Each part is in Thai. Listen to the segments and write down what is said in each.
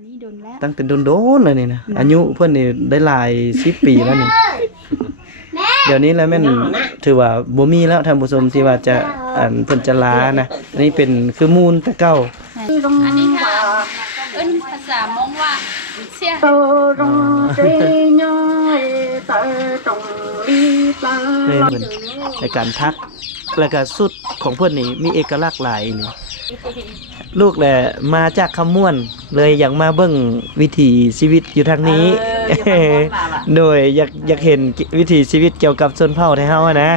นนี้โดนแล้วตั้งแต่โดนๆเลยนี่นะอายุเพิ่นนี่ได้หลาย10 ปีแล้วนี่เดี๋ยวนี้แล้วแม่นถือว่าบ่มีแล้วท่านผู้ชมที่ว่าจะเพิ่นจะลานะอันนี้เป็นคือมูลแต่เก่าอันนี้ค่ะภาษามงว่าเสียในการทักแล้วก็สุดของเพิ่นนี่มีเอกลักษณ์หลายนี่ลูกแหละมาจากคำม่วนเลยอยากมาเบิ่งวิถีชีวิตอยู่ทางนี้โดยอยากเห็นวิถีชีวิตเกี่ยวกับชนเผ่าไทยเฮาอะนะ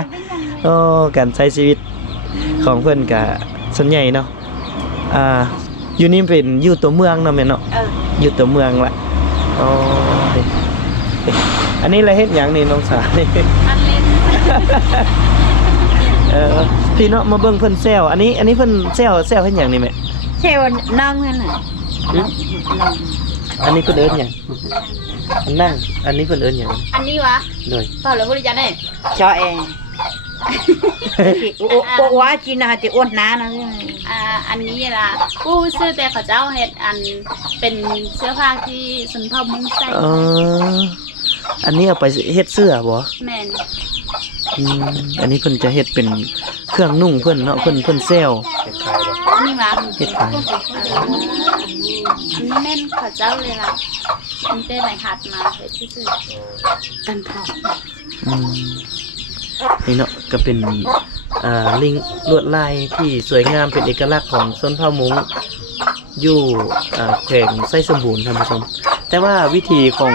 โอ้การใช้ชีวิตของเพิ่นก็ส่วนใหญ่เนาะอยู่นี่เป็นอยู่ตัวเมืองเนาะแม่เนาะอยู่ตัวเมืองละอ๋ออันนี้อะไรเฮ็ดหยังนี่น้องสาวนี่อันเล่นพี่เนาะมาเบิ่งเพิ่นแซวอันนี้เพิ่นแซวเฮ็ดหยังนี่แม่แซวนั่งนั่นน่ะอันนี้เพิ่นเอิ้นหยังนั่งอันนี้เพิ่นเอิ้นหยังอันนี้วะโดยเปล่าแล้วบ่ได้จังได๋ชอเองโอ้ว่าจีน่าจะอ้วนน้านะอันนี้ล่ะกู้ซื้อแต่เขาเจ้าเฮ็ดอันเป็นเสื้อผ้าที่ชนเผ่ามุงใส่อันนี้เอาไปเฮ็ดเสื้อบ่แม่นอันนี้เพิ่นจะเฮ็ดเป็นเครื่องนุ่งเพิ่นเนาะเพิ่นเซลนี่มาเฮ็ดขายอันนี้แม่นเขาเจ้าเลยล่ะมันเป็นไหลหัดมาเฮ็ดซื่อๆกันทองนี่เนาะก็เป็นลิงลวดลายที่สวยงามเป็นเอกลักษณ์ของชนเผ่ามุ้งอยู่แขวงไส้สมบูรณ์ท่านผู้ชมแต่ว่าวิธีของ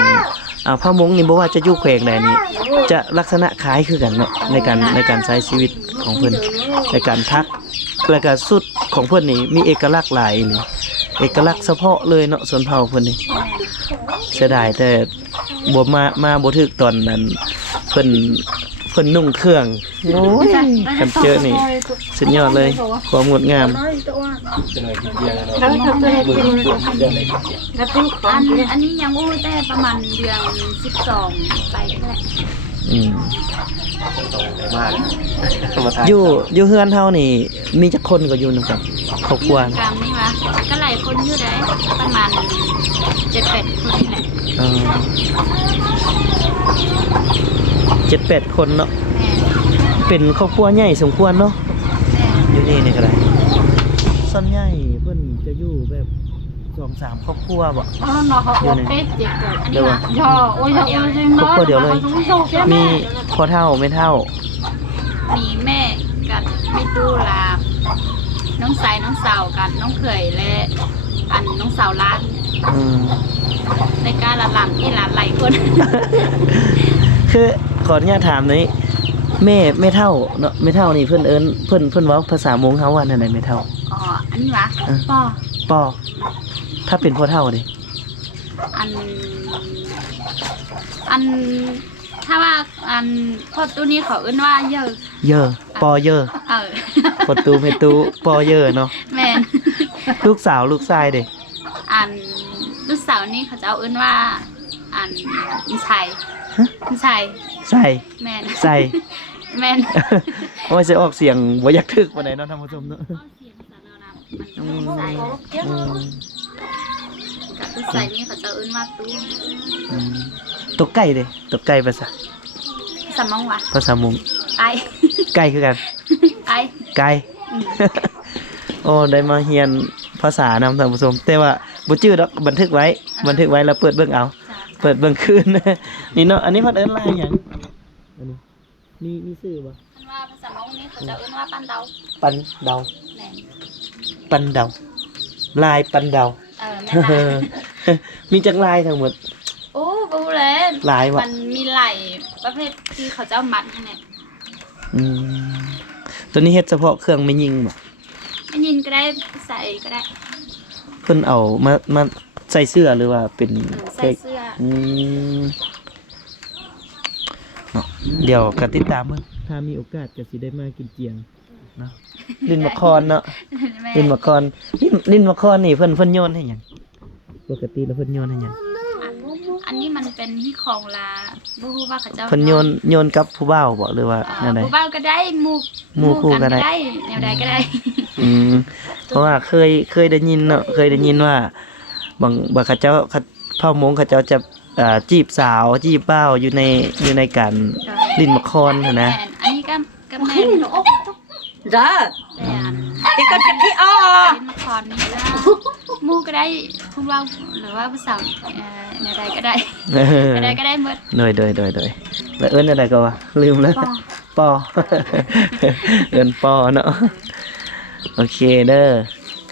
เผ่ามุ้งนี่บ่ว่าจะอยู่แขวงใดนี่จะลักษณะคล้ายคือกันเนาะในการใช้ชีวิตของเพิ่นในการทักและก็สุดของเพิ่นนี่มีเอกลักษณ์หลายนี่เอกลักษณ์เฉพาะเลยเนาะชนเผ่าเพิ่นนี่เสียดายแต่บ่มาบ่ถึกตอนนั้นเพิ่นนุ่งเครื่องโอ้ยกันเจอนี่สุดยอดเลยความงดงามอันนี้ยังอู้แต่ประมาณเดือน12ไปนั่นแหละอยู่เฮือนเฮานี่มีจักคนก็อยู่นะครับครอบครัวกลางนี่วะก็หลายคนอยู่ได้ประมาณ7-8 คนนี่แหละ7-8 คนเนาะเป็นครอบครัวใหญ่สมควรเนาะอยู่นี่ก็ได้ส่วนใหญ่เพิ่นจะอยู่แบบ 2-3 ครอบครัวบ่อยู่ในเป็ดเจ็บเกิดอันนี้วะย่อโอ้ยเดียวเลยครอบครัวเดียวเลยมีพ่อเฒ่าแม่เฒ่ามีแม่กับแม่ตู้ลาน้องสายน้องสาวกันน้องเขยและอันน้องสาวล้านในการหลานที่หลานหลายคนคือขออนุญาตถามหน่อยแม่เฒ่าเนาะแม่เฒ่านี่เพิ่นเอิ้นเพิ่นเว้าภาษามงเฮาว่าอันไหนแม่เฒ่าอันนี้วะปอถ้าเป็นพ่อเฒ่าดิอันถ้าว่าอันพ่อตู้นี้เขาเอิ้นว่าเยอะปอเยอะพ่อตู้แม่ตู้ปอเยอะเนาะแม่นลูกสาวลูกชายเด้อันลูกสาวนี่เขาจะเอาเอิ้นว่าอันอินชัยใส่แม่นใส่แม่นว่าจะออกเสียงบ่อยากถึกปานใดเนาะท่านผู้ชมเนาะลูกชายนี่เขาจะเอิ้นว่าตู้ตกไก่เด้ตกไก่ภาษาสมองวะภาษามงไก่คือกันไก่โอ้ได้มาเรียนภาษานำท่านผู้ชมแต่ว่าบ่จื้อดอกบันทึกไว้แล้วเปิดเบิ่งเอาเปิดเบิ่งคืนนี่เนาะอันนี้เพิ่นเอิ้นลายหยังอันนี้มีชื่อบ่ว่าภาษามงนี่เขาจะเอิ้นว่าปันเดาแม่นปันเดาลายปันเดามีจักลายทั้งหมดโอ้บ่รู้เลยลายมันมีหลายประเภทที่เขาเจ้ามัดให้แน่ตัวนี้เฮ็ดเฉพาะเครื่องไม่ยิงบ่ไม่ยิงก็ได้ใส่ก็ได้เพิ่นเอามาใส่เสื้อหรือว่าเป็นใส่เสื้อเนาะเดี๋ยวก็ติดตามเบิ่งถ้ามีโอกาสก็สิได้มากินเจียงเนาะลินมะคอนเนาะลินมะคอนนี่เพิ่นโยนให้หยังปกติแล้วเพิ่นโยนให้หยังอันนี้มันเป็นที่ของลาบ่ฮู้ว่าเขาเจ้าเพิ่นโยนกับผู้บ่าวบ่หรือว่าแนวใดผู้บ่าวก็ได้หมู่คู่ก็ได้แนวใดก็ได้เพราะว่าเคยได้ยินเนาะเคยได้ยินว่า บางเขาเจ้าเผ่ามงเขาเจ้าจะจีบสาวจีบเป้าอยู่ในการลิ้นมะคอนหั้นนะ แม่นอันนี้ก็แม่น จ้า แต่อัน ที่ก็จะที่อ้อ เป็นคอนนี่ก็หมู่ก็ได้ผู้เว้าหรือว่าผู้สาวในใดก็ได้ ในใดก็ได้หมด โดยแล้วเอิ้นอะไรก็วะลืมแล้ว ปอ เอิ้นปอเนาะโอเคเด้อ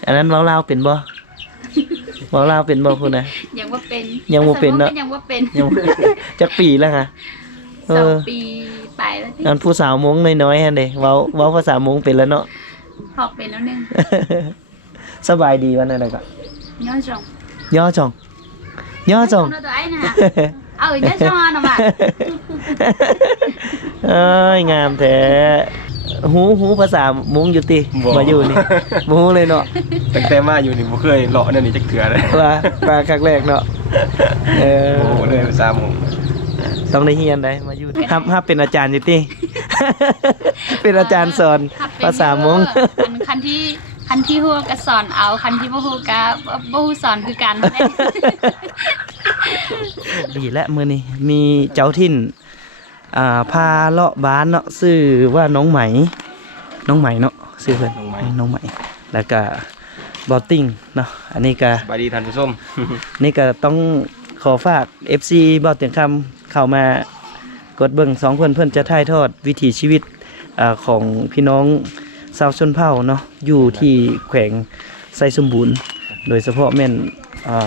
อันนั้นเว้าลาวเป็นบ่เว้าลาวเป็นบ่พุ่นนะ ยังว่าเป็น ยังบ่เป็นเนอะ ยังว่าเป็น ยังจักปีแล้วฮะ 2 ปีไปแล้วที่ อันผู้สาวมงน้อยๆหั่นเด้เว้าภาษามงเป็นแล้วเนาะ พอกเป็นแล้วนึง สบายดีวันนั้นก็ ย้อนจง ย่อจองย่อจอง ตัวไอ้นะเอาย้อนจงนะมา เอ้ยงามแท้หูภาษามงอยู่ติ บ่ มาอยู่นี่บ่ฮู้เลยเนาะ ตั้งแต่มาอยู่นี่บ่เคยเลาะนั่นนี่จักเทื่อเลย ว่าครั้งแรกเนาะเออ โอ้โหเลยภาษาหมู่ ต้องได้เรียนได้มาอยู่ครับเป็นอาจารย์อยู่ติ เป็นอาจารย์สอนภาษามง คันที่ฮู้ก็สอนเอาคันที่บ่ฮู้ก็บ่ฮู้สอนคือกัน ดีและมื้อนี้มีเจ้าถิ่นพาเลาะบ้านเนาะชื่อว่าน้องไหมเนาะชื่อเพิ่นน้องไหมแล้วก็บอตติ้งเนาะอันนี้ก็ สบายดีท่านผู้ชม นี่ก็ต้องขอฝาก FC บ่าวเตียงคำเข้ามากดเบิ่ง2เพิ่นจะถ่ายทอดวิถีชีวิตของพี่น้องชาวชนเผ่าเนาะอยู่ที่แขวงไซสมบูรณ์ โดยเฉพาะแม่น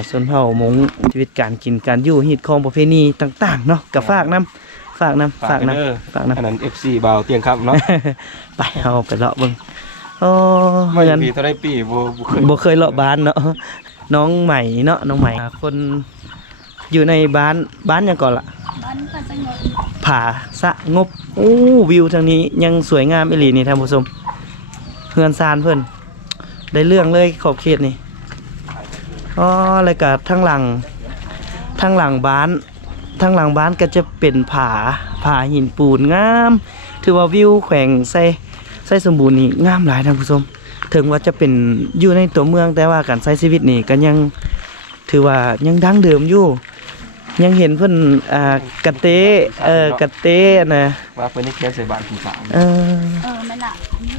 ชนเผ่ามงชีวิตการกินการอยู่ฮีดของประเพณีต่างๆเนาะก็ฝากน้ำ ฝากเด้ออันนั้น FC บ่าวเตียงครับเนาะ ไปเอาไปเลาะเบิ่งโอ้ ไม่ งั้น ปีเท่าได้ปีบ่เคย บ่เคยเลาะบ้านเนาะน้องใหม่เนาะน้องใหม่คนอยู่ในบ้านหยังก่อนล่ะ บ้านก็สงบ ผาสะงบโอ้วิวทางนี้ยังสวยงามอีหลีนี่ท่านผู้ชมเฮือนซานเพิ่นได้เรื่องเลยขอบเขตนี่อ๋อแล้วก็ทางหลังบ้านก็จะเป็นผาหินปูนงามถือว่าวิวแขวงไส้สมบูรณ์นี่งามหลายท่านผู้ชมถึงว่าจะเป็นอยู่ในตัวเมืองแต่ว่าการใช้ชีวิตนี่ก็ยังถือว่ายังดั้งเดิมอยู่ยังเห็นเพิ่นกระเตกระเตนะ ว่าเพิ่นนี่เขียนใส่บาทผู้สาว แม่นล่ะอันนี้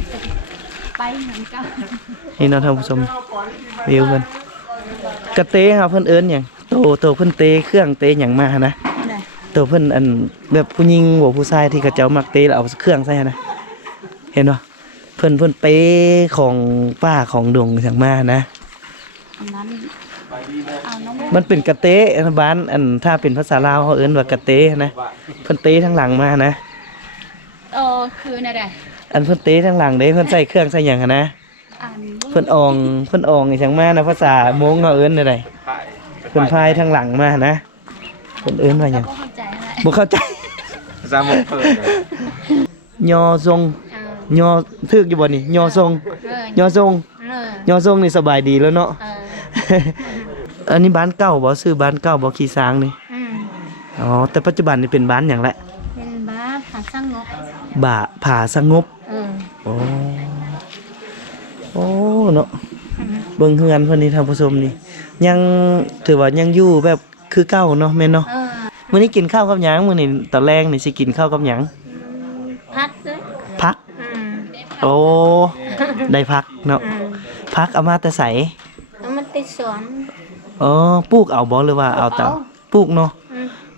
ไปเหมือนกัน นี่เนาะท่านผู้ชมวิวเพิ่นกระเตครับเพิ่นเอิ้นหยังโตเพิ่นเตเครื่องเตหยังมานะโตเพิ่นอันแบบผู้หญิงบ่ผู้ชายที่เขาเจ้ามักเตแล้วเอาเครื่องใส่นะเห็นบ่เพิ่นเปของป้าของดงจังมานะ อันนั้นเอาน้อง มันเป็นกระเตบ้านอันถ้าเป็นภาษาลาวเขาเอิ้นว่ากระเตนะเพิ่นเตทั้งหลังมานะ คือน่ะได้ อันเพิ่นเตทั้งหลังเด้เพิ่นใส่เครื่องใส่หยังหั้นนะ อ่าน เพิ่นอองอีจังมานะภาษามงเขาเอิ้นได้เพิ่นพายทั้งหลังมานะเพิ่นเอิ้นว่าหยัง ก็เข้าใจแหละ บ่เข้าใจ ภาษาหมู่เพิ่น ยอทรงยอถึกอยู่บ่นี่ยอทรงยอทรงยอทรงนี่สบายดีแล้วเนาะ อันนี้บ้านเก่าบ่ซื้อบ้านเก่าบ่ขี้ช้างนี่อ๋อแต่ปัจจุบันนี่เป็นบ้านหยังแหละ เป็นบ้าผาสงบ ผาสงบโอ้โอ้เนาะเบิ่งเฮือนเพิ่นนี่ท่านผู้ชมนี่ยังถือว่ายังอยู่แบบคือเก่าเนาะแม่นเนาะมื้อนี้กินข้าวกับหยังมื้อนี้ตอนแรกนี่สิกินข้าวกับหยัง พัดเลย พักโอ้ได้พักเนาะพักเอามาแต่ไส มันติดสวน อ๋อปลูกเอาบ่หรือว่าเอาตามปลูกเนาะ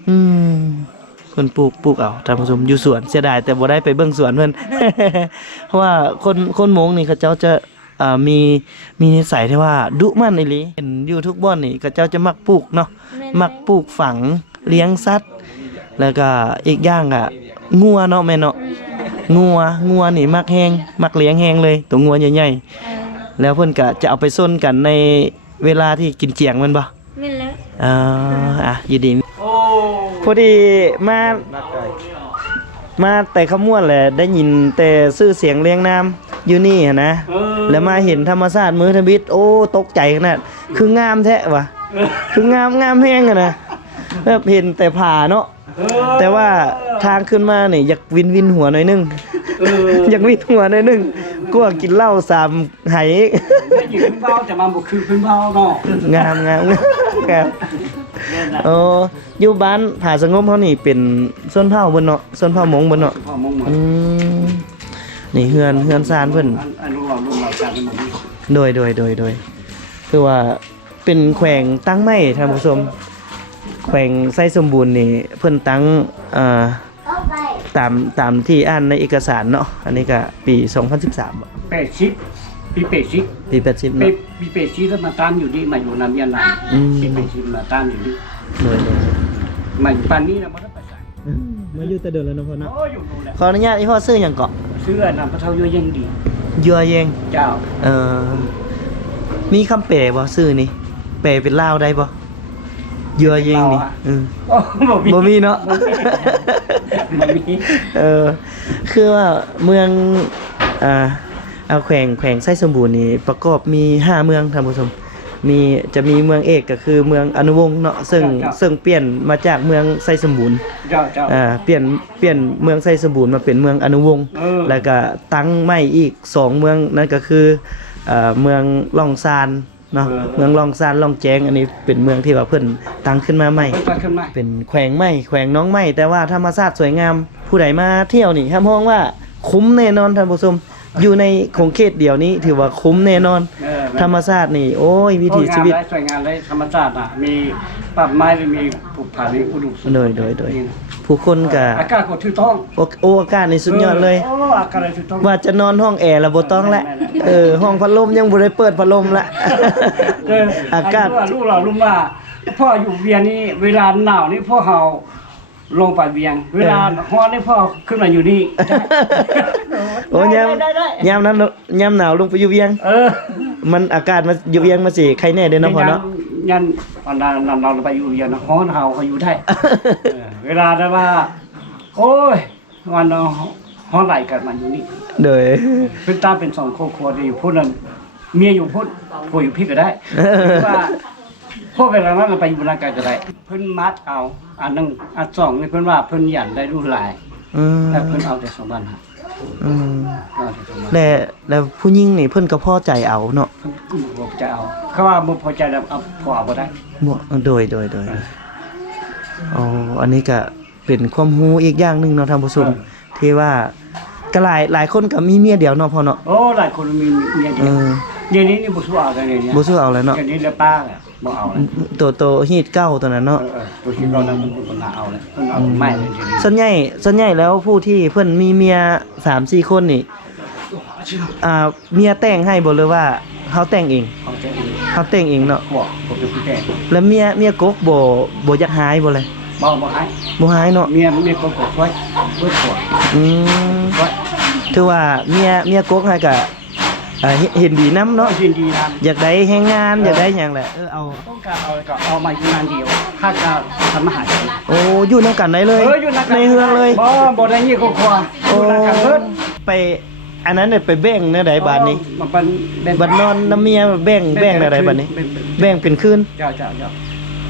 อืมเพิ่นปลูกเอาท่านผู้ชมอยู่สวนเสียดายแต่บ่ได้ไปเบิ่งสวนเพิ่น เพราะว่าคนมงนี่เขาเจ้าจะมีนิสัยที่ว่าดุมั่นอีหลีเห็นอยู่ทุกบ่อนนี่เขาเจ้าจะมักปลูกเนาะมักปลูกฝังเลี้ยงสัตว์ แล้วก็อีกอย่างอ่ะงัวเนาะแม่เนาะงัวนี่มักแฮงมักเลี้ยงแฮงเลยตัวงัวใหญ่ๆแล้วเพิ่นก็จะเอาไปซ่อนกันในเวลาที่กินเจียงแมันบ่ ไม่เลย อยู่ดีพอดีมาแต่ขมวนแหละได้ยินแต่ชื่อเสียงเรียงนามอยู่นี่หั้นนะแล้วมาเห็นธรรมชาติมือทบิดโอ้ตกใจขนาดคืองามแท้ว่ะคืองามแฮงอะนะแบบเห็นแต่ผ่าเนาะแต่ว่าทางขึ้นมานี่อยากวินหัวหน่อยนึงอยากวินหัวหน่อยนึง กลัวกินเหล้าสามไห ได้อยู่พื้นเบาแต่มาบ่คือพื้นเบาเนาะ งามงามครับโอ้อยู่บ้านผาสงบเฮานี่เป็นส้นเผาเบิ่นเนาะส้นเผามงเบิ่นเนาะ พ่อมงหมด นี่เฮือนซานเพิ่น อันลูกเราจานมันบ่มี โดยคือว่าเป็นแขวงตั้งไม้ท่านผู้ชมแขวงไส้สมบูรณ์นี่เพิ่นตั้งตามที่อ่านในเอกสารเนาะอันนี้ก็ปี2013บ่ 80ปี80 ปี80เนาะ ปี80แล้วมาตามอยู่ดีมาอยู่นำยันหลานปี80มาตามอยู่ดี โดย มาอยู่ปานนี้แล้วบ่ได้ไปไส มาอยู่แต่เดินแล้วเนาะพ่อเนาะ โอ้อยู่นู่นแหละ ขออนุญาตอีพ่อซื้อหยังเกาะ เสื้อนำพระเท่ายั่วยังดี ยัวเยง เจ้า มีคำแปลบ่ซื้อนี่แปลเป็นลาวได้บ่ยัวเยงนี่ โอ้บ่มี บ่มีเนาะ บ่มี คือว่าเมืองเอาแขวงไส้สมบูรณ์นี่ประกอบมี5เมืองท่านผู้ชมจะมีเมืองเอกก็คือเมืองอนุวงศ์เนาะซึ่งเปลี่ยนมาจากเมืองไส้สมบูรณ์ เจ้า เปลี่ยนเมืองไส้สมบูรณ์มาเป็นเมืองอนุวงศ์แล้วก็ตั้งใหม่อีก2เมืองนั่นก็คือเมืองล่องซานเนาะเมืองล่องซานล่องแจ้งอันนี้เป็นเมืองที่ว่าเพิ่นตั้งขึ้นมาใหม่ เพิ่นขึ้นมา เป็นแขวงไม้แขวงน้องไม้แต่ว่าธรรมชาติสวยงามผู้ใดมาเที่ยวนี่ห้ามห้องว่าคุ้มแน่นอนท่านผู้ชมอยู่ในของเขตเดียวนี้ถือว่าคุ้มแน่นอน ธรรมชาตินี่โอ้ยวิถีชีวิต สวยงามเลยธรรมชาติมีป่าไม้มีภูผามีอุดมสมบูรณ์ โดยผู้คนก็ อากาศก็ถูกต้อง โอ้อากาศนี่สุดยอดเลย โอ้อากาศถูกต้อง ว่าจะนอนห้องแอร์แล้วบ่ต้องละห้องพัดลมยังบ่ได้เปิดพัดลมละ อากาศ ลูกเราลุงว่าพ่ออยู่เวียงนี่เวลาหนาวนี่พ่อเฮาลงไปเวียง เวลาร้อนนี่พ่อขึ้นมาอยู่นี่ โอ้ยามนั้นยามหนาวลงไปอยู่เวียง มันอากาศมันอยู่เวียงมาสิใครแน่เด้อเนาะพ่อเนาะ ยันวันนั้นเราไปอยู่เวียงฮ้อนเฮาเขาอยู่ได้ เวลาได้ว่า โอ้ยวันเราฮ้อนไหลกันมาอยู่นี่ โดย เป็นตาเป็น2ครอบครัวที่อยู่พุ่นนั้นเมียอยู่พุ่นผัวอยู่พี่ก็ได้ว่าพวกเวลานั้นเราไปอยู่ร่างกายก็ได้เพิ่นมัดเอาอันนึงอันสองนี่เพิ่นว่าเพิ่นหยันได้รู้หลายแล้วเพิ่นเอาแต่2บาทหาเอาแต่2บาท แล้วผู้หญิงนี่เพิ่นก็พอใจเอาเนาะ เพิ่นบ่จะเอาเขาว่าบ่พอใจแล้วเอาพอเอาบ่ได้ บ่โดยอ๋ออันนี้ก็เป็นความรู้อีกอย่างหนึงเนาะท่านผู้ชมที่ว่าก็หลายคนก็มีเมียเดียวเนาะพ่อเนาะ โอ้หลายคนมีเมียเดียวเดี๋ยวนี้นี่บ่สู้เอากันเลยเนี่ย บ่สู้เอาแล้วเนาะ เดี๋ยวนี้แล้วป้าแหละบ่เอาแล้ว โตฮีดเก้าตัวนั้นเนาะ ตัวที่เรานั้นมันบ่น่าเอาแล้วเพิ่นเอาไม่เลยทีนี้ ส่วนใหญ่แล้วผู้ที่เพิ่นมีเมีย 3-4 คนนี่เมียแต่งให้บ่หรือว่าเฮาแต่งเอง เอาใจเอง เฮาแต่งเองเนาะ พวกผมเป็นผู้แต่ง แล้วเมียกกบ่อยากหายบ่เลย บ่ให้ บ่หายเนาะ เมียก็กดไว้เพื่อปวด ไว้ ถือว่าเมียกกให้ก็เห็นดีนํเนาะ ยินดีนะ อยากได้แรงงานอยากได้หยังแหละเอา ต้องการเอาอะไรก็เอามาอยู่งานเดียวถ้าจะทำอาหาร โอ้อยู่นำกันได้เลย อยู่ ในเฮือนเลย บ่ได้ยี่ก็ครัวอยู่นำกันเพิ่น ไปอันนั้นเนี่ยไปแบ่งแนวใดบาดนี้ มันเป็น บัดนอนน้ำเมียแบ่งแนวใดบาดนี้ แบ่งเป็นคืน เจ้า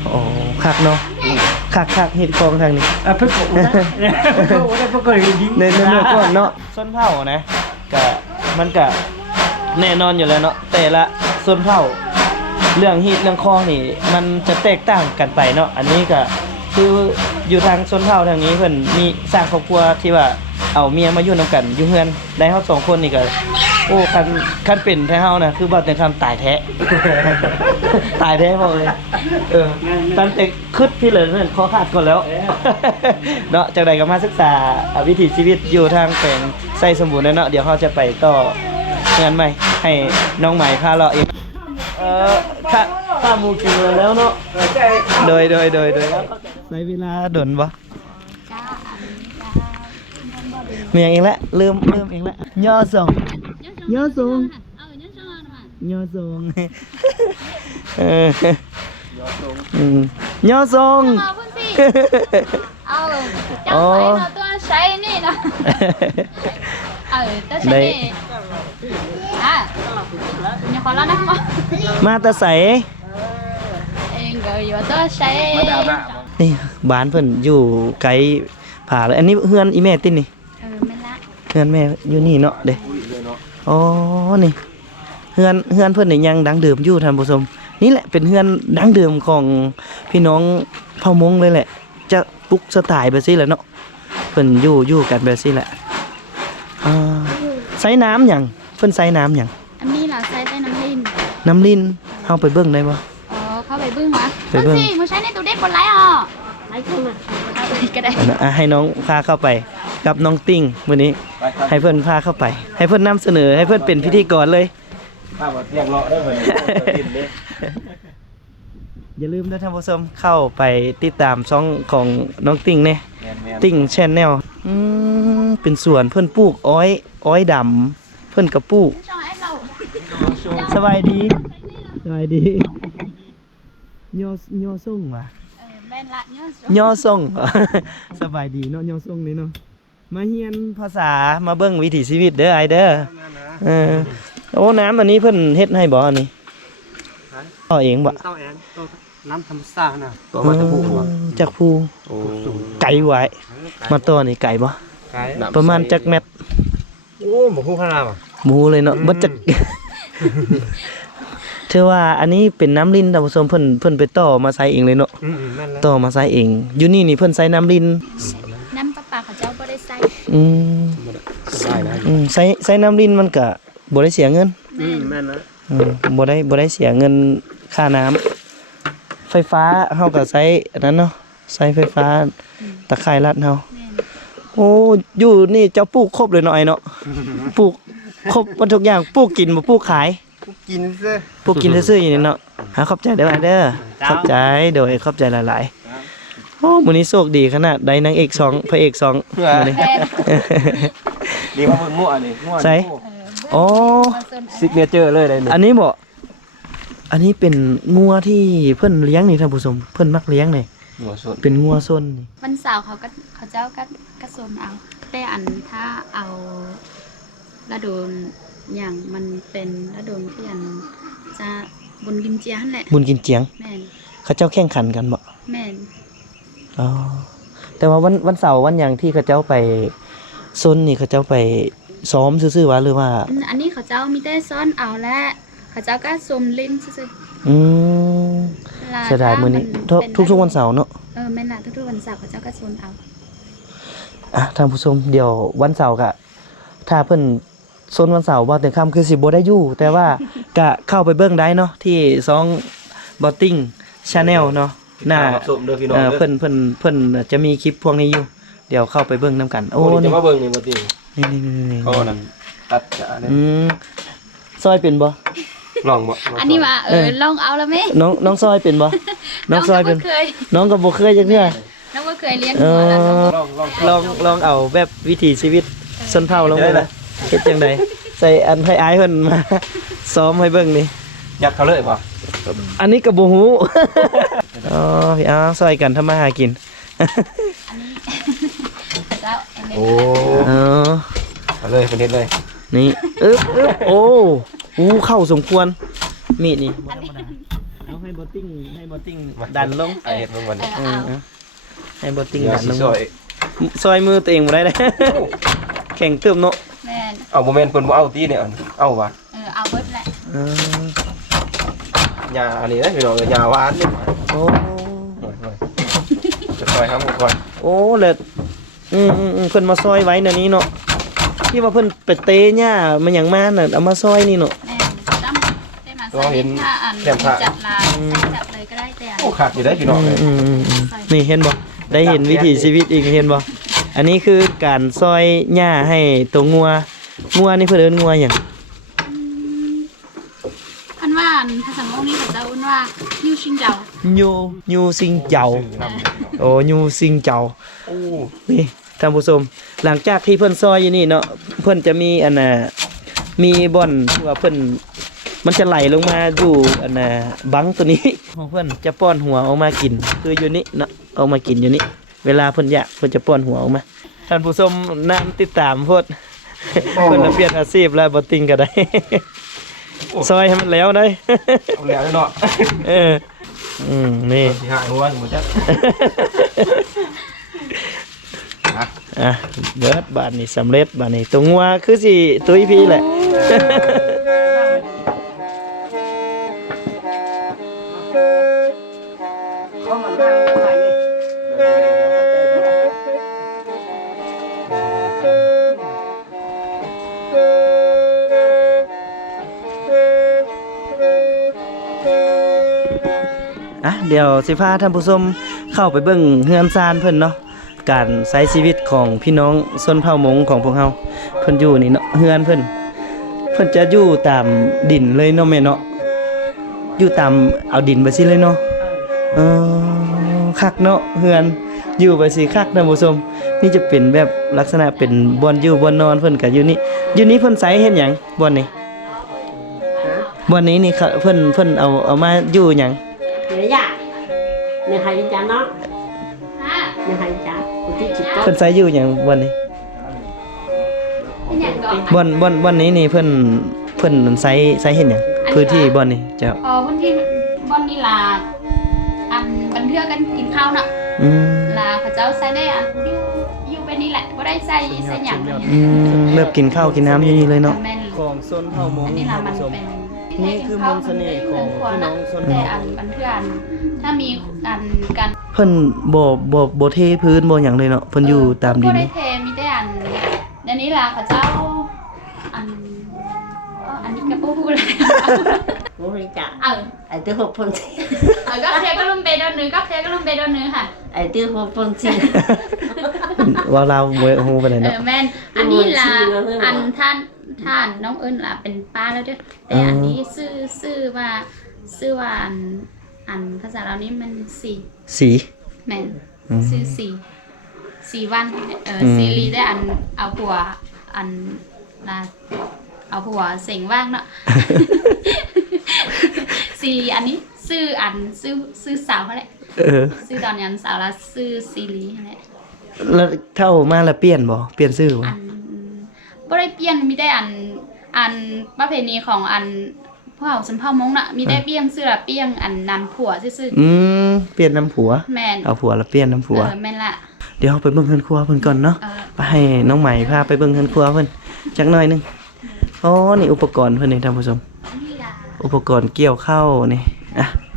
โอ้คักเนาะคักเฮ็ดกองทางนี้ เพิ่นก็ได้เพิ่นก็ได้ดี ในเมื่อก่อนเนาะส้นเผานะก็มันก็แน่นอนอยู่แล้วเนาะแต่ละส้นเผาเรื่องฮีตเรื่องคองนี่มันจะแตกต่างกันไปเนาะอันนี้ก็คืออยู่ทางส้นเผาทางนี้เพิ่นมีสร้างครอบครัวที่ว่าเอาเมียมาอยู่นํกันอยู่เฮือนได้เฮา2คนนี่ก็โอ้คันเป็นแท้เฮานะคือบ่แต่คำตายแท้ ตายแท้พอเลยตั้งแต่คึดพี่เลยนั่นขอขาดก่อนแล้ว เนาะจากใดก็มาศึกษาวิถีชีวิตอยู่ทางแขวงไส้สมบูรณ์เนาะเดี๋ยวเราจะไปต่องานใหม่ให้น้องใหม่พาเราเองข้ามูกินแล้วเนาะโดยใช้เวลาดนบ่มีอย่างเองละเริ่มเองละย่อส่งย่อส่งย่อส่งย่อส่ง เอาตัวใช้นี่เนาะตัวใช้นี่อย่าขอแล้วนะ มาแตะใส เองก็อยู่ตัวใช้ นี่บ้านเพิ่นอยู่ไกลผาเลยอันนี้เฮือนอีแม่ตินี่ ไม่ละ เฮือนแม่อยู่นี่เนาะเด้ อ๋อนี่เฮือนเพิ่นนี่ยังดังเดิมอยู่ท่านผู้ชมนี่แหละเป็นเฮือนดังเดิมของพี่น้องเผ่ามงเลยแหละ จะปลุกสไตล์แบบซี่แหละเนาะเพิ่นอยู่กันแบบซี่แหละใส่น้ำหยังเพิ่นใส่น้ำหยัง อันนี้ล่ะใส่แต่น้ำลิ้น น้ำลิ้นเฮาไปเบิ่งได้บ่ อ๋อเข้าไปเบิ่งวะ ไปเบิ่ง สิมึงใช้ในตู้เด็กบนไลน์อ่ะไลน์เข้ามาเอาไปก็ได้ ให้น้องพาเข้าไปกับน้องติ้งมื้อนี้ ไปครับ ให้เพิ่นพาเข้าไป ให้เพิ่นนำเสนอให้เพิ่นเป็นพิธีกรเลย ข้าวเตียงเลาะได้เลยกินเลย อย่าลืมนะท่านผู้ชมเข้าไปติดตามช่องของน้องติ้งเนี่ย แม่น ติ้งแชนแนลเป็นสวนเพิ่นปลูกอ้อยดำเพิ่นกระปลูก จอยเรา สบายดีสบายดีย่อส่งว่ะ แม่นละเนาะ ย่อส่ง สบายดีเนาะย่อส่งนี่เนาะมาเรียนภาษามาเบิ่งวิถีชีวิตเด้อไอเด้อโอ้น้ำอันนี้เพิ่นเฮ็ดให้บ่อันนี้ต่อเองบ่ เต้าแอนน้ำธรรมชาตินะ ตัวมาจะพูดว่า จากภู โอ้ ไก่ไว้มาต่อนี่ไก่บ่ ไก่ ประมาณจักแมตร โอ้บ่ฮู้ขนาดอ่ะ หมูเลยเนาะบ่จัก เธอว่าอันนี้เป็นน้ำลิ้นท่านผู้ชมเพิ่นไปต่อมาใส่เองเลยเนาะ นั่นแหละ ต่อมาใส่เองอยู่นี่นี่เพิ่นใส่น้ำลิ้น น้ำปลาเขาเจ้าบ่ได้ใส่ อืม ได้นะ ใส่น้ำลิ้นมันก็บ่ได้เสียเงิน แม่นนะ บ่ได้เสียเงินค่าน้ำไฟฟ้าเฮาก็ใช้อันนั้นเนาะใช้ไฟฟ้าตะไคร้รัดเฮา แม่น โอ้อยู่นี่เจ้าปลูกครบเลยเนาะไอ้เนาะปลูกครบหมดทุกอย่างปลูกกินบ่ปลูกขาย กินซะ ปลูกกินซื่อๆอยู่นี่เนาะขอบใจเด้อไอ้เด้อขอบใจโดยขอบใจหลายๆโอ้มื้อนี้โชคดีขนาดได้นางเอก2พระเอก2มื้อนี้ แม่น ดีว่าเบิ่งมั่วนี่มั่ว ใส่ อ๋อ ซิกเนเจอร์เลยได้นี่ อันนี้บ่อันนี้เป็นงัวที่เพิ่นเลี้ยงนี่ท่านผู้ชมเพิ่นมักเลี้ยงนี่ หัวสด เป็นงัวส้นนี่ วันเสาร์เขาเจ้าก็สนเอาแต่อันถ้าเอาระโดนอย่างมันเป็นระโดนที่อันจะบนกินเจียนแหละ บุญกินเจียง แม่น เขาเจ้าแข่งขันกันบ่ แม่น อ๋อแต่ว่าวันเสาร์วันหยังที่เขาเจ้าไปซนนี่เขาเจ้าไปซ้อมซื่อๆวะหรือว่า อันนี้เขาเจ้ามีแต่ซ้อนเอาและเขาเจ้าก็สมลิ้นซื่อ อืม ๆเวลา เสียดายมื้อนี้ ถ้ามัเป็ ทุกวันเสาร์เนาะ แม่นล่ะทุกๆวันเสาร์เขาเจ้าก็สนเอา ท่านผู้ชมเดี๋ยววันเสาร์ก็ถ้าเพิ่นซนวันเสาร์บ่ถึงค่ำคือสิบ่ได้อยู่ แต่ว่าก็เข้าไปเบิ่งได้เนาะที่2 Botting Channel เนาะหน้า สมเด้อพี่น้อง เพิ่นจะมีคลิปพวกนี้อยู่ เดี๋ยวเข้าไปเบิ่งนํกัน โอ้ โอ้ นี่จะ นี่ มาเบิ่งนี่บ่ติ นี่ เขานั่นตัดจะเนี่ย ซอยเป็นบ่ ลองบ่ อันนี้ว่าลองเอาแล้วไหม น้องซอยเป็นบ่น้องซอยเป็น เคย น้องก็บ่เคยจักเทื่อ น้องก็เคยเลี้ยง เอ หัวแล้วน้อง อลองเอาแบบวิถีชีวิตชนเผ่าลงไปนะเฮ็ดจังไดใส่อันให้อายเพิ่นมาซ้อมให้เบิ่งนี่ ยัดเขาเลยบ่ อันนี้ก็บ่ฮู้ อ๋อพี่อ้าวซอยกันทำมาหากิน อันนี้เขาเจ้าอันนี้ โอ้ อ๋อ เอาเลยเป็นเฮ็ดเลย นี่โอ้เข้าสมควรมีดนี่บ่ธรรมดาเอาให้บอตติ้งดันลง ไอเฮ็ดเบิ่งวันนี้ ให้บอตติ้ง เดี๋ยว ดันล สิ ง ซอย ซอยมือตัวเองบ่ได้เลย แข่งเติมเนาะ แม่น เอาบ่แม่นเพิ่นบ่เอาตีเนี่ยเอาว่ะ เอาเบิดแหละ เออ หญ้าอันนี้นะพี่น้องหญ้าหวานนี่ โอ้ จะซอยครับก่อน โอ้เลยเพิ่นมาซอยไว้ในนี้เนาะที่ว่าเพิ่นไปเตะหญ้ามันหยังมาน่ะเอามาซอยนี่เนาะ แม่นจำได้มาใส่ถ้าอันจัดลายใส่จับเลยก็ได้แต่อัน โอ้ขาดอยู่ได้พี่น้องเลย นี่เห็นบ่ได้เห็นวิถีชีวิตอีกเห็นบ่อันนี้คือการซอยหญ้าให้ตัวงัวนี่เพิ่นเอิ้นงัวหยัง อันว่าภาษาโมงนี้เขาจะอุ้นว่ายูชิงเจ้า ยูซิงเจ้าโอ้ยูซิงเจ้า โอ้ นี่ท่านผู้ชมหลังจากที่เพิ่นซอยอยู่นี่เนาะเพิ่นจะมีอันน่ะมีบ่อนที่ว่าเพิ่นมันจะไหลลงมาอยู่อันน่ะบังตัวนี้ ของเพิ่นจะป้อนหัวออกมากินคืออยู่นี่เนาะออกมากินอยู่นี่เวลาเพิ่นอยากเพิ่นจะป้อนหัวออกมาท่านผู้ชมน้ำติดตามโพดเพิ่นละเปลี่ยนอาชีพแล้วบ่ติงก็ได้ ซอยให้มันแล้วได้ เอาแล้วเนาะ นี่ สิหาหัวอยู่บ่จัก เบิดบาทนี่สำเร็จบาทนี่ตัวงัวคือสิตุ้ยพี่แหละ เขามันได้อะไรนี่ เดี๋ยวสิพาท่านผู้ชมเข้าไปเบิ่งเฮือนซานเพิ่นเนาะการใช้ชีวิตของพี่น้องชนเผ่ามงของพวกเฮาเพิ่นอยู่นี่เนาะเฮือนเพิ่นจะอยู่ตามดินเลยเนาะแม่เนาะอยู่ตามเอาดินไปสิเลยเนาะคักเนาะเฮือนอยู่ไปสิคักท่านผู้ชมนี่จะเป็นแบบลักษณะเป็นบ่อนอยู่บ่อนนอนเพิ่นก็อยู่นี่เพิ่นใช้เฮ็ดหยังบ่อนนี้บ่อนนี้นี่เพิ่นเอามาอยู่หยัง Nè dạ. Nè hai cha nó. ฮะ Nè hai cha. Của chị chị เพิ่นใช้อยู่หยังบ่อนนี้ เป็นอย่างก่อน บ่อนนี้นี่เพิ่นใช้เฮ็ดหยังพื้นที่บ่อนนี้เจ้า วันที่บอนนี่ล่ะอันบันเทือกันกินข้าวเนาะ อืม ล่ะเขาเจ้าใส่ได้อันอยู่ไปนี่แหละบ่ได้ใส่หยังเลย เลิกกินข้าวกินน้ำอยู่นี่เลยเนาะ แม่น ของโซนเผ่ามง อันนี้ล่ะมันเป็น นี่คือมนต์เสน่ห์ของพี่น้องชน แต่ เผ่า อันบันเทืออันถ้ามีอันกัน เพิ่นบ่เทพื้นบ่หยังเลยเนาะเพิ่นอยู่ตามดิน บ่ได้เทมีแต่อันเดี๋ยวนี้ล่ะเขาเจ้าอันนี้ก็บ่ฮู้เลย Của hai cha. เออ Ai tư hộp phân chi. ก็เทก็ลุ่มเบดอนนึงก็เทก็ลุ่มเบดอนนึงค่ะ Ai tư hộp phân chi. ว่าเราบ่ฮู้ปานใด เอ เนาะ อแม่นอันนี้ล่ะอันท่านน้องเอิญล่ะเป็นป้าแล้วเด้อแต่อันนี้ชื่อว่าอันภาษาเรานี่มันสี สี แม่น อืม ชื่อสีวันซีรีได้อันเอาผัวอันน่ะเอาผัวเสียงว่างเนาะ สีอันนี้ชื่อสาวเขาแหละ ชื่อตอนยันสาวละชื่อซีรีนั่นแหละ แล้วเท่ามาแล้วเปลี่ยนบ่เปลี่ยนชื่อบ่ อันบ่ได้เปลี่ยนมีได้อันประเพณีของอันพวกชนเผ่ามงน่ะมีได้เปลี่ยนชื่อละเปลี่ยนอันนำผัวซื่อ เปลี่ยนน้ำผัว ๆแม่น เอาผัวแล้วเปลี่ยนน้ำผัว แม่นละ เดี๋ยวเราไปเบิ่งเฮือนครัวเพิ่นก่อนเนาะ ไปให้น้องใหม่พาไปเบิ่งเฮือนครัวเพิ่นจักหน่อยหนึงอ๋อนี่อุปกรณ์เพิ่นนี่ท่านผู้ชม อันนี้ล่ะ อุปกรณ์เกี่ยวข้าวนี่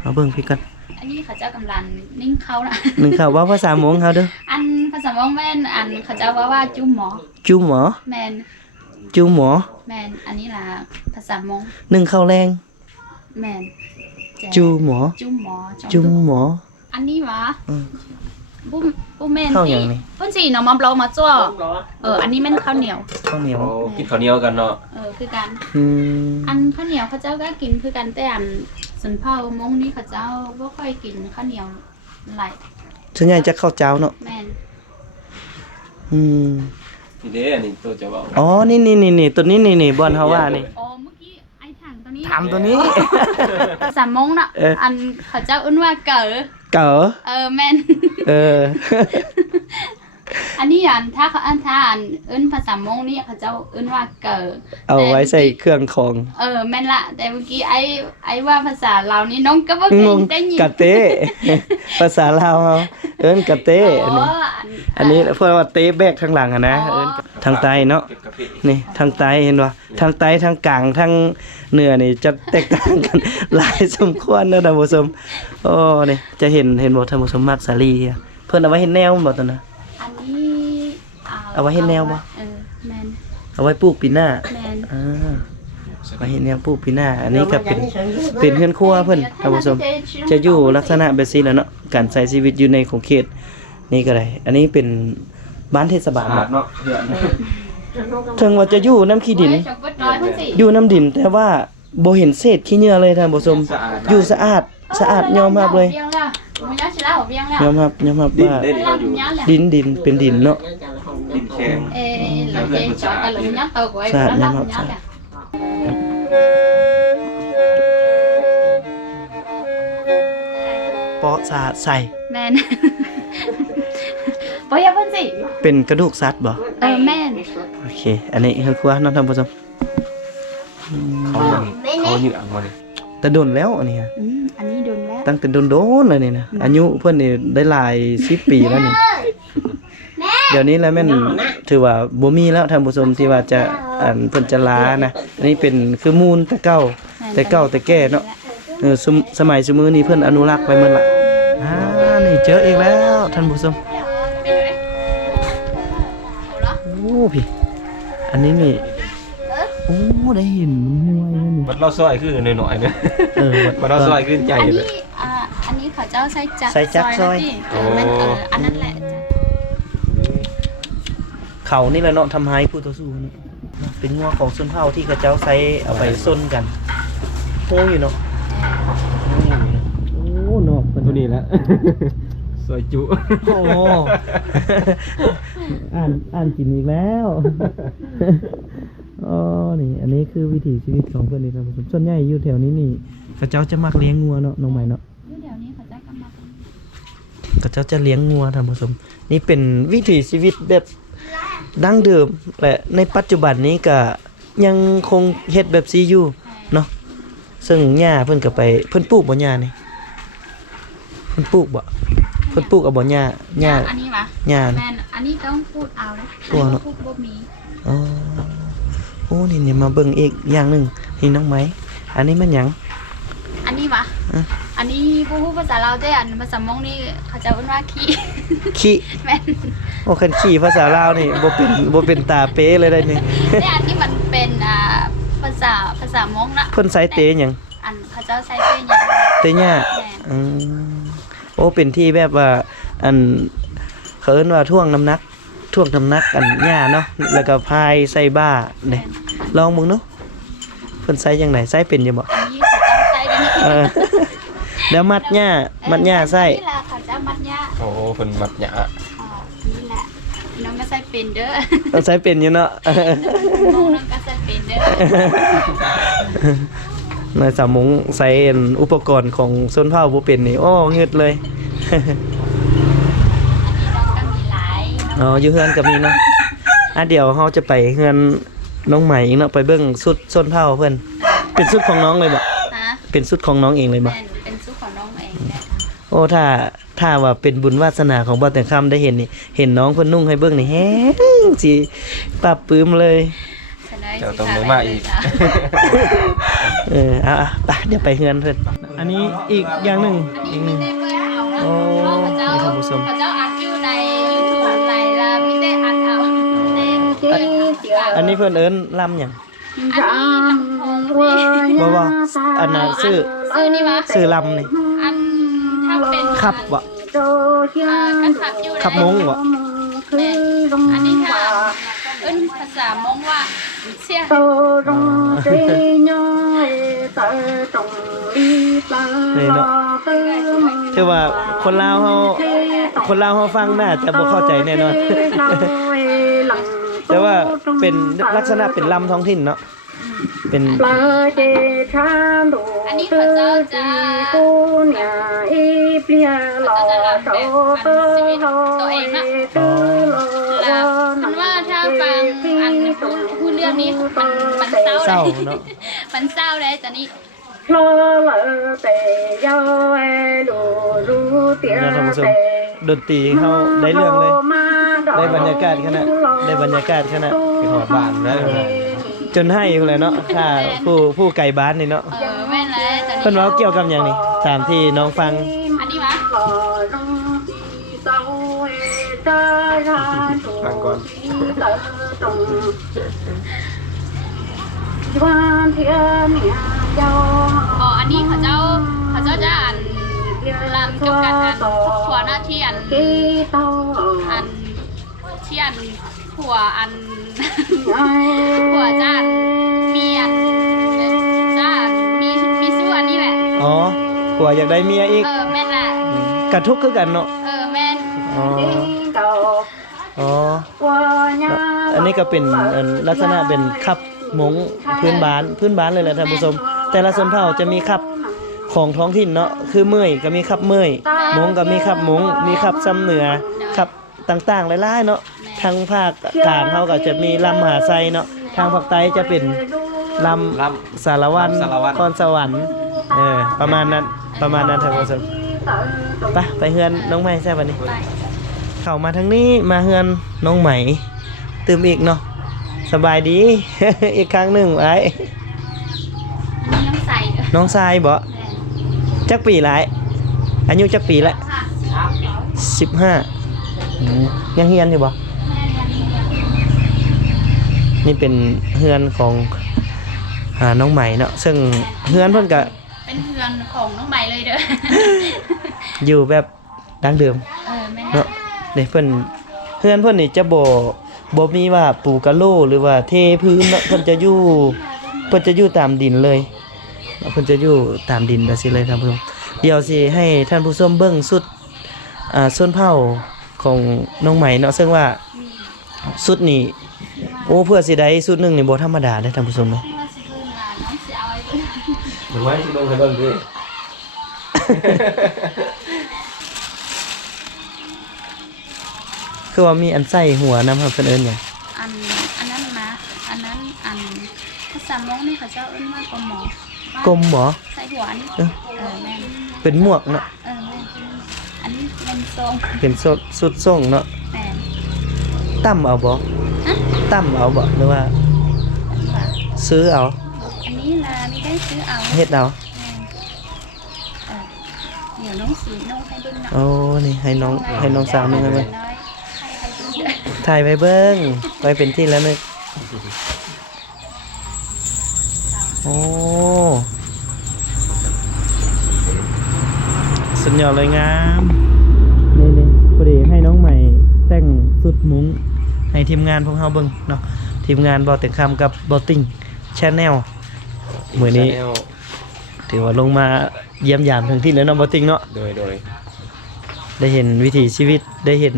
มาเบิ่งพี่ก่อน อันนี้เขาเจ้ากำลังนิ่งเขานะ หนึ่งข่าวว่าภาษามงเฮาเด้อ อันภาษามงแม่นอันเขาเจ้าว่าจุ้มหมอ จุหมอ แม่น จุหมอ แม่นอันนี้ล่ะภาษามง หนึ่งข้าวแรง แม่นแจ จูหมอ จุ้มหมอ จุหมอ อันนี้หวะ อืม บุ้มแม่น ข้าวหยังนี่ เพิ่นสิเนาะมาเปล่ามาจ้วอันนี้แม่นข้าวเหนียว ข้าวเหนียว โอ้กินข้าวเหนียวกันเนาะ คือกัน อืม อันข้าวเหนียวเขาเจ้าก็กินคือกันแต่อันสันเผามงนี่เขาเจ้าบ่ค่อยกินข้าวเหนียวหลาย ส่วนใหญ่จะข้าวเจ้าเนาะ แม่น อืม นี่เด้อันนี้ตัวจะบอก อ๋อนี่ตัวนี้นี่บอนเฮาว่านี่ อ๋อเมื่อกี้ไอ้ถังตัวนี้ ถามตัวนี้ สามมงน่ะ เอออั อันเขาเจ้าอึ้นว่าเก๋อ เก๋อ แม่น เออ อันนี้อันถ้าอึ้นภาษามงนี่เขาเจ้าอึ้นว่าเก๋อ เอาไว้ใส่เครื่องของ แม่นละแต่เมื่อกี้ไอ้ว่าภาษาเรานี่น้องก็บ่ ง เก่ ง งได้ยิน กะเต้ ภาษาลาวเฮาเอิ้นกะเต้อันนี้ อันนี้เพื่อว่าเตะแบกทางหลังอะนะเอิ้นทางใต้เนาะ เก็บกาแฟ นี่ทางใต้เห็นป่ะทางใต้ทางกลางทางเหนือนี่จะแตกต่างกัน หลายสมควรนะท่านผู้ชมโอ้นี่จะเห็นบ่ท่านผู้ชมมักสาลีอะเพิ่นเอาไว้เฮ็ดแนวบ่ตอนน่ะ อันนี้ เอาไว้เฮ็ดแนวบ่ แม่น เอาไว้ปลูกปีหน้า แม่น ไว้เฮ็ดแนวปลูกปีหน้า อันนี้ก็เป็นเฮือนครัวเพิ่นท่านผู้ชมจะอยู่ลักษณะแบบนี้แหละเนาะการใช้ชีวิตอยู่ในของเขตนี่ก็ได้อันนี้เป็นบ้านเทศบาล สะอาด เนาะ เนาะเพื่อน ถึงว่าจะอยู่น้ำขี้ดิน โอ้ยจกบดน้อยเพิ่นสิ อยู่น้ำดินแต่ว่าบ่เห็นเศษขี้เหงื่อเลยท่านผู้ชมอยู่สะอาดยอมรับเลย เบี้ยงแล้วมึงยัดสิแล้วเบี้ยงแล้ว ยอมรับ ดิน ว่า ได้ดีอยู่ ดินเป็นดินเนาะ ดินแข็ง เราเจ๊จอดกันหรือยัดตัวกูไอ้ สะอาด แล้ว ยอมรับ ยัดอ่ะ เปาะสะอาดใส่ แม่นบ่อย่าเพิ่นสิ เป็นกระดูกสัตว์บ่ แม่น โอเค อันนี้คือครัวน้องท่านผู้ชม เขาเหยื่อมาเลย แต่โดนแล้วอันนี้ฮะ อันนี้โดนแล้ว ตั้งแต่โดนเลยนี่นะอายุเพิ่นนี่ได้หลาย10ปีแล้วนี่เดี๋ยวนี้แล้วแม่นถือว่าบ่มีแล้วท่านผู้ชมที่ว่าจะ อันเพิ่นจะลานะอันนี้เป็นคือมูลแต่เก่าแต่แก่เนาะสมัยสมื้อนี้เพิ่นอนุรักษ์ไว้หมดละนี่เจออีกแล้วท่านผู้ชมโอ้พี่อันนี้นี่โอ้ได้เห็นมันห้วยแล้วนี่ มันเราซอยคือหน่อยๆเนอะ มันเราซอยขึ้นใจ อัน เล นี้ ย อันนี้เขาเจ้าใส่จัก ใส่จักซอย นะพี่มันอันนั้นแหละ เขานี่แหละเนาะทำให้ผู้ต่อสู้นี่เป็นงัวของชนเผ่าที่เขาเจ้าใช้เอาไปส้นกันโอ้อยู่เนาะโอ้เนาะ ตัวนี้แหละ ซอยจุ โอ้อ่านกินอีกแล้วอ๋อนี่อันนี้คือวิถีชีวิตของเพื่อนนี่ท่านผู้ชมส่วนใหญ่อยู่แถวนี้นี่เขาเจ้าจะมักเลี้ยงงัวเนาะน้องใหม่เนาะ อยู่แถวนี้เขาเจ้ากำลัง เขาเจ้าจะเลี้ยงงัวท่านผู้ชมนี่เป็นวิถีชีวิตแบบดั้งเดิมและในปัจจุบันนี้ก็ยังคงเฮ็ดแบบซีอยู่เนาะซึ่งหญ้าเพิ่นก็ไปเพิ่นปลูกบ่หญ้านี่เพิ่นปลูกบ่เพิ่นปลูกเอาบ่หญ้า อันนี้วะ หญ้า แม่นอันนี้ต้องพูดเอาเลย ตัวเนอะ พูดบ่มี อ๋อโอ้นี่มาเบิ่งอีกอย่างหนึงนี่น้องไหมอันนี้มันหยัง อันนี้วะ อ่ะ อันนี้ผู้พูดภาษาลาวได้อันภาษามงนี่เขาจะเอิ้นว่าขี้ ขี้ แม่น โอ้คันขี้ภาษาลาวนี่บ่เป็นตาเป๊เลยได้นี่ แต่อันนี้มันเป็นภาษามงนะ เพิ่นใส่เตหยัง อันเขาเจ้าใช้เป็นอย่าง เตหญ้า แม่น โอ้เป็นที่แบบว่าอันเขาเอิ้นว่าท่วงน้ำหนักอันหญ้าเนาะแล้วก็พายใส่บ้าเด้ลองมึงเนาะเพิ่นใส่จังไดใส่เป็นอยู่บ่ อันนี้เขาเจ้าใช้ได้นี่ เออแล้วมัดหญ้าใส่ นี่แหละเขาเจ้ามัดหญ้า โอ้เพิ่นมัดหยา นี่แหละน้องก็ใส่เป็นเด้อ ต้องใส่เป็นอยู่เนาะ น้องก็ใส่เป็นเด้อ นายสามมงใส่อุปกรณ์ของชนเผ่าบ่เป็นนี่โอ้เงึดเลย น้องก็มีหลาย อ๋ออยู่เฮือนก็มีเนาะเดี๋ยวเฮาจะไปเฮือนน้องใหม่อีกเนาะไปเบิ่งสุดชนเผ่าเพิ่นเป็นสุดของน้องเลยบ่ นะ เป็นสุดของน้องเองเลยบ่ เป็นซุปของน้องเองแหละ โอ้ถ้าว่าเป็นบุญวาสนาของบ่แต่งคำได้เห็นนี่เห็นน้องเพิ่นนุ่งให้เบิ่งนี่แฮงสิปรับปลื้มเลย เจ้าต้องได้มาอีก ไปเดี๋ยวไปเฮือนเพิ่นอันนี้อีกอย่างหนึง อันนี้ไม่ได้เปิดเอานะ โอ้ พระเจ้า นี่ท่านผู้ชม พระเจ้าอัดอยู่ใน YouTube ไหนละไม่ได้อัดเอาใน อันนี้เพิ่นเอิ้นลำหยัง อันนี้ลำโพงพี่ บ่อันน่ะชื่อ ซื้อนี่วะ ชื่อลำนี่ อันถ้าเป็น ขับบ่ กันขับอยู่ ขับมงบ่ แม่อันนี้ค่ะเอิ้นภาษามงว่าเสีย นี่เนาะคือว่าคนลาวเฮาฟังน่าจะบ่เข้าใจแน่นอน แต่ว่าเป็นลักษณะเป็นลำท้องถิ่นเนาะเป็น อันนี้เขาเจ้าจะลำแบบชีวิตตัวเองนะแล้วมันว่าถ้าฟังอันพูดเรื่องนี้มันเศร้า เศร้า เลย เนาะ มันเศร้าเลยตอนนี้ เราท่านผู้ชมดนตรีเฮาได้เรื่องเลย ได้บรรยากาศขนาดไปหอดบ้านแล้ว จนให้อยู่เลยเนาะถ้าผู้ไก่บ้านนี่เนาะ แม่นเลยตอนนี้ เพิ่นเว้าเกี่ยวกับหยังนี่ตามที่น้องฟัง อันนี้วะ ฟังก่อน อ๋ออันนี้เขาเจ้าจะอ่านลำเกี่ยวกับอันผัวหน้าที่อันที่อันผัวอัน ผัวจ้ามีอันจ้ามีสู้อันนี้แหละ อ๋อผัวอยากได้เมียอีก แม่นแหละ กระทุกข์คือกันเนาะ แม่น อ๋ออันนี้ก็เป็นลักษณะเป็นคับมงพื้นบ้านเลยแหละท่านผู้ชมแต่ละชนเผ่าจะมีคับของท้องถิ่นเนาะคือเมื่อยก็มีคับเมื่อยมงก็มีคับมงมีคับซ้ำเหนือคับต่างๆหลายๆเนาะทางภาคกลางเขาก็จะมีลำมหาไซเนาะทางภาคใต้จะเป็นลำสารวัตรพรสวรรค์ประมาณนั้นท่านผู้ชมไปเฮือนน้องใหม่ใช่ป่ะนี่เข้ามาทางนี้มาเฮือนน้องใหม่ตื่มอีกเนาะ สบายดี อีกครั้งหนึ่งไอ้ อันนี้น้องใส น้องทรายบ่จักปีหลายอายุจักปีละ ค่ะ 15ยังเฮียนอยู่บ่ แม่เรียน นี่เป็นเฮือนของน้องใหม่เนาะซึ่งเฮือนเพิ่นก็ เป็นเพื่อนของน้องใหม่เลยเด้อ อยู่แบบดั้งเดิม แม่ เนาะนี่เพิ่นเฮือนเพิ่นนี่จะบ่มีว่าปูกะโหลหรือว่าเทพื้นเนาะเพิ่นจะอยู่ตามดินเลยเพิ่นจะอยู่ตามดินแบบนี้เลยท่านผู้ชมเดี๋ยวสิให้ท่านผู้ชมเบิ่งสุดส้นเผ่าของน้องใหม่เนาะซึ่งว่าสุดนี่โอ้เพื่อสิได้สุดหนึงนี่บ่ธรรมดาเด้อท่านผู้ชมเนาะ ว่าสิเพิ่นว่าน้องสิเอาไว้เพิ่น เหมือนว่าที่ลงให้เบิ่งดิ คือว่ามีอันใส่หัวนำครับเพิ่นเอิ้นหยัง อันนั้นนะอันนั้นภาษามงนี่เขาเจ้าเอิ้นว่ากมหมอก ลมบ่ ใส่หัวนี่แม่น เป็นหมวกเนาะ แม่นอันนี้เป็นทรง เป็นสุดทรงเนาะ แม่น ตั้มเอาบ่ ฮะ ตั้มเอาบ่หรือว่า อันนี้ว่า ซื้อเอา อันนี้ล่ะมีได้ซื้อเอา เฮ็ดเอา แม่นเดี๋ยวน้องสีน้องให้เบิ่งหน่อย โอ้นี่ให้น้องสาวนึงให้เบิ่ง น้อยให้เบิ่งเด้อ ถ่ายไว้เบิ่งไว้เป็นที่แล้วนึกโอ้สุดยอดเลยงามนี่พอดีให้น้องใหม่แต่งสุดมุ้งให้ทีมงานพวกเฮาเบิ่งเนาะทีมงานบ่แต่งคำกับบ่ติง Channel มื้อนี้ถือว่าลงมาเยี่ยมยามถึงที่แล้วเนาะบ่ติงเนาะ โดย ได้เห็นวิถีชีวิตได้เห็น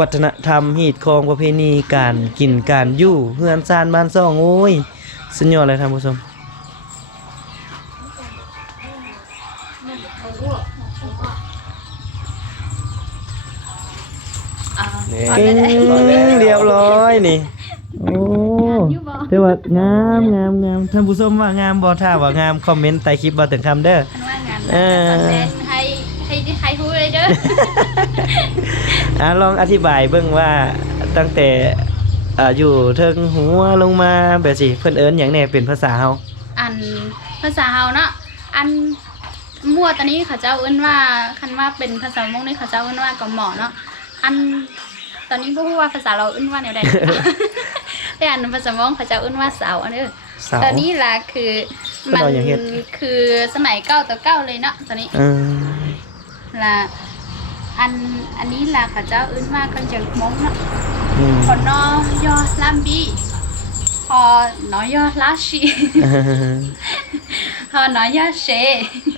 วัฒนธรรมฮีตของประเพณีการกินการอยู่เฮือนซานบ้านซ่องโอ้ยสุดยอดเลยท่านผู้ชม นี่ เก่งเรียบร้อยนี่โอ้ถือว่างามท่านผู้ชมว่างามบ่ถ้าว่างามคอมเมนต์ใต้คลิปบ่ถึงคำเด้อ อันว่างานคอนเทนต์ให้ฮู้เลยเด้อ ลองอธิบายเบิ่งว่าตั้งแต่อยู่เทิงหัวลงมาแบบสิเพิ่นเอิ้นหยังแหน่เป็นภาษาเฮา อันภาษาเฮาเนาะอันมั่วตอนนี้เขาเจ้าเอิ้นว่าคันว่าเป็นภาษามงนี่เขาเจ้าเอิ้นว่ากหมอเนาะอันตอนนี้บ่ฮู้ว่าภาษาเราเอิ้นว่าแนวใด แต่อันภาษามงเขาเจ้าเอิ้นว่าสาวอันนี้ เสา ตอนนี้ล่ะคือมัน เราอยากเฮ็ด คือสมัยเก้าต่อเก้าเลยเนาะตอนนี้ เออ ล่ะอันนี้ล่ะเขาเจ้าเอิ้นว่ากันจังมงเนาะ อืม พอนอยอลัมบีพอน้อยยอลาชี พอน้อยยอเช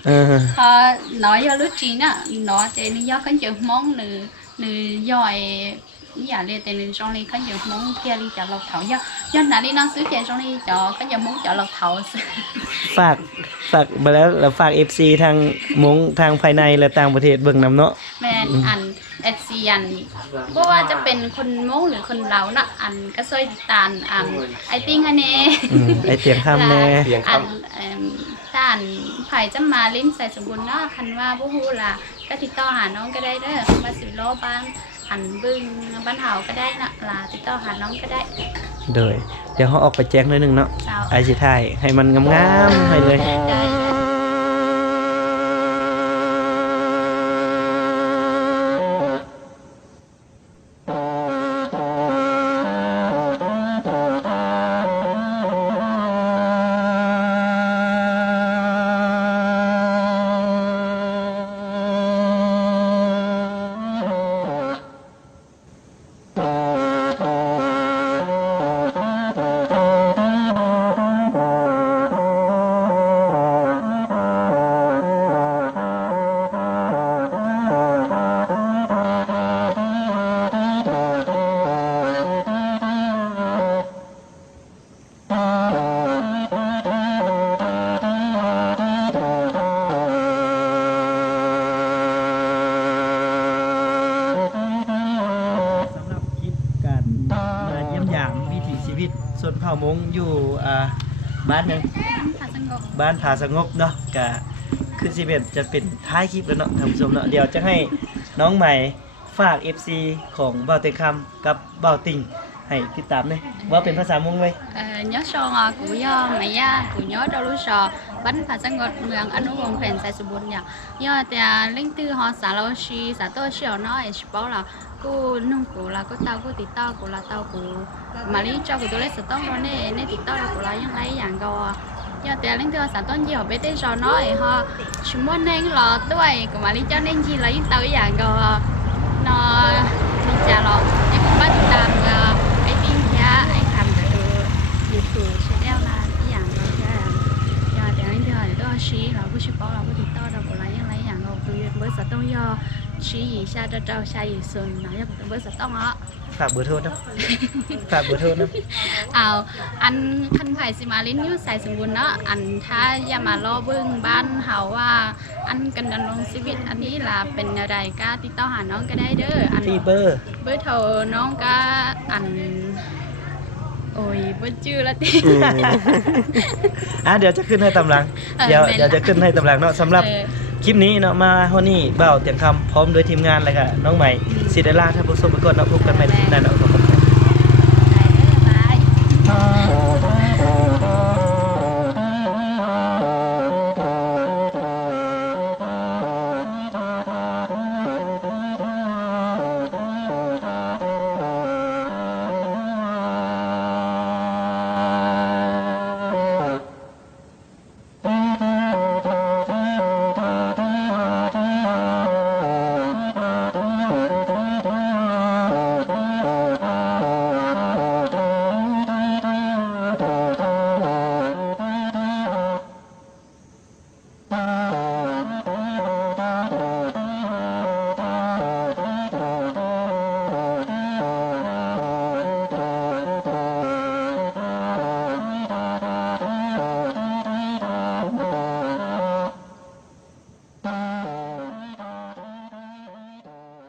เออ พอnói do lúc chín á nó sẽ do cái chữ mong nữ giỏi giả liệt tên trong này cái chữ mong kia đi chợ lộc thảo do nãy đi nó xứ kia trong này cho cái chữ mong chợ lộc thảo ฝากมาแล้วฝาก FC ทางมงทางภายในและต่างประเทศเบิ่งนำเนาะ แมนอันเอซีอันเพราะว่าจะเป็นคนมงหรือคนเรานะอันก็ช่วยติดตามอันไอติ้งอันนี้ ไอเตียงคำแน่ อันถ้าอันไผ่จะมาลิ้นใส่สมบูรณ์เนาะคันว่าบ่ฮู้ล่ะก็ติดต่อหาน้องก็ได้เด้อมาสิโลบ้างอันบึ้งบ้านเฮาก็ได้นะล่ะติดต่อหาน้องก็ได้ เดี๋ยวเขาออกไปแจ้งหน่อยหนึงเนาะ เจ้า ไอสิถ่ายให้มันงามๆให้เลย ได้ สำหรับคลิปการมาเยี่ยมยามวิถีชีวิตส่วนเผ่ามงอยู่บ้านหนึง ถ้าสงบ บ้านผาสงบเนาะก็คือสิเป็นจะเป็นท้ายคลิปแล้วเนาะท่านผู้ชมเนาะเดี๋ยวจะให้น้องใหม่ฝาก FC ของเบาเต็งคำกับเบาติง ให้ติดตามเด้ว่าเป็นภาษามงเลย nhớ son của do mày ya của nhớ đâu lúc sò bánh phá sang ngọt mường ăn uống phèn sai số bốn nhở do thì linh tư họ xả lâu xì xả tôi xíu nói bảo là cô nông của là cô tao cô tịt tao của là tao của mà lý cho của tôi lấy sự tốt đó nè nè tịt tao là của là những lấy dạng gò do thì linh tư họ xả tôi nhiều bé tê sò nói họ chỉ muốn nên lò tuổi của mà lý cho nên chi là những tao dạng gò nó đi trả lò em cũng bắt làm cái tin kia anh làm được YouTube channel là cái dạng đó giờ để anh thời đó xí là cứ chụp bao là cứ tao đâu có lấy những lấy dạng đâu cứ mới sợ tao do xí gì xa cho trâu xa gì sườn nói cho mới sợ tao á ฝากเบอร์โทรนะฝากเบอร์โทรนะ อันคันไผ่สิมาลิ้นยูใส่สมบูรณ์เนาะอันถ้าอย่ามาล่อเบิ้งบ้านเฮาว่าอันกันดำรงชีวิตอันนี้ล่ะเป็นอะไรก็ติดต่อหาน้องก็ได้เด้ออัน ที่เบอร์ เบอร์โทรน้องก็อันโอ้ยเบอร์ชื่อละติ เดี๋ยวจะขึ้นให้ตำลัง เดี๋ยวจะขึ้นให้ตำลังเนาะสำหรับคลิปนี้เนาะมาเฮานี่เบ่าวเตียงคำพร้อมโดยทีมงานเลยค่ะน้องใหม่สิได้ลาท่านผู้ชมไปก่อนเนาะพบกันใหม่ในคลิปหน้าเนาะขอบคุณ